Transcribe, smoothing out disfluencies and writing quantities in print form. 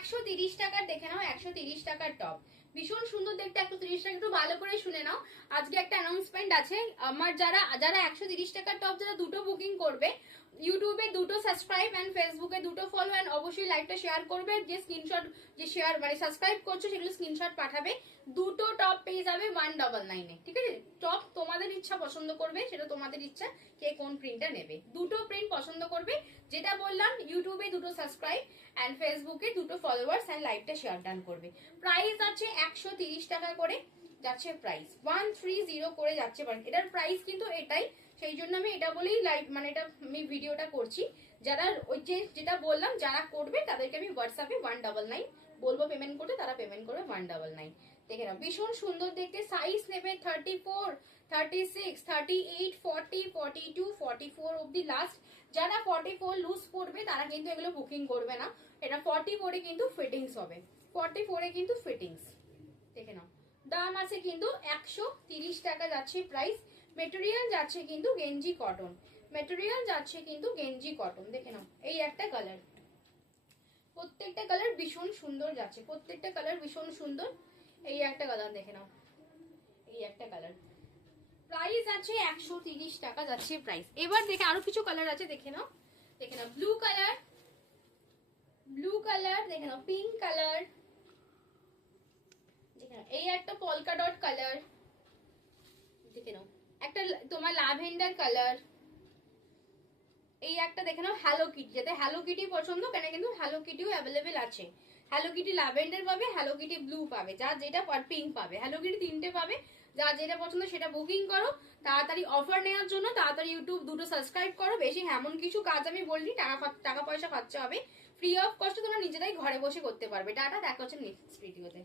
130 টাকার দেখে নাও, 130 টাকার টপ, ভীষণ সুন্দর দেখতে। 130 টাকা, একটু ভালো করে শুনে নাও। আজকে একটা অ্যানাউন্সমেন্ট আছে আমার, যারা যারা 130 টাকার টপ যারা দুটো বুকিং করবে, ইউটিউবে দুটো সাবস্ক্রাইব এন্ড ফেসবুকে দুটো ফলো এন্ড অবশ্যই লাইভটা শেয়ার করবে, যে স্ক্রিনশট যে শেয়ার মানে সাবস্ক্রাইব করছো সেগুলো স্ক্রিনশট পাঠাবে, দুটো টপ পেয়ে যাবে 199 এ। ঠিক আছে, টপ তোমাদের ইচ্ছা পছন্দ করবে, সেটা তোমাদের ইচ্ছা কে কোন প্রিন্টটা নেবে। দুটো প্রিন্ট পছন্দ করবে, যেটা বললাম ইউটিউবে দুটো সাবস্ক্রাইব এন্ড ফেসবুকে দুটো ফলোয়ার্স এন্ড লাইভটা শেয়ার ডান করবে। প্রাইস আছে 130 টাকা করে যাচ্ছে, প্রাইস 130 করে যাচ্ছে। এটার প্রাইস কিন্তু এটাই, সেই জন্য আমি এটা বলেই লাইভ মানে এটা আমি ভিডিওটা করছি। যারা ওই যে যেটা বললাম যারা করবে তাদেরকে আমি হোয়াটসঅ্যাপে 199 বলবো পেমেন্ট করতে, তারা পেমেন্ট করবে 199। দেখে নাও ভীষণ সুন্দর দেখতে। সাইজ নেবে 34, 36, 38, 40, 42, 44 অব্দি লাস্ট। যারা 44 লুজ পড়বে তারা কিন্তু এগুলো বুকিং করবে না, এটা 44 এ কিন্তু ফিটিংস হবে, 44 এ কিন্তু ফিটিংস। দেখে নাও দাম আছে কিন্তু 130 টাকা যাচ্ছে প্রাইস। মেটেরিয়াল যাচ্ছে কিন্তু গেঞ্জি কটন, মেটেরিয়াল যাচ্ছে কিন্তু গেঞ্জি কটন। দেখে নাও এই একটা কালার, প্রত্যেকটা কালার ভীষণ সুন্দর যাচ্ছে, প্রত্যেকটা কালার ভীষণ সুন্দর। এই একটা কালার দেখে নাও, এই একটা কালার। প্রাইস আছে 130 টাকা যাচ্ছে প্রাইস। এবার দেখে আরো কিছু কালার আছে, দেখে নাও। দেখে নাও ব্লু কালার, ব্লু কালার, দেখে নাও পিঙ্ক কালার, দেখে নাও এই একটা পলকা ডট কালার, দেখে নাও একটা তোমার ল্যাভেন্ডার কালার, এই একটা দেখে নাও হ্যালো কিটি, যাতে হ্যালো কিটি পছন্দ কেন কিন্তু হ্যালো কিটিও অ্যাভেলেবেল আছে। হ্যালো কিটি ল্যাভেন্ডার পাবে, হ্যালো কিটি ব্লু পাবে, যা যেটা পিঙ্ক পাবে, হ্যালো কিটি তিনটে পাবে। যা যেটা পছন্দ সেটা বুকিং করো তাড়াতাড়ি। অফার নেওয়ার জন্য তাড়াতাড়ি ইউটিউব দুটো সাবস্ক্রাইব করো। বেশি এমন কিছু কাজ আমি বলিনি, টাকা পয়সা খরচা হবে, ফ্রি অফ কস্ট তোমরা নিজেরাই ঘরে বসে করতে পারবে। টাটা, দেখা হচ্ছে নেক্সট ভিডিওতে।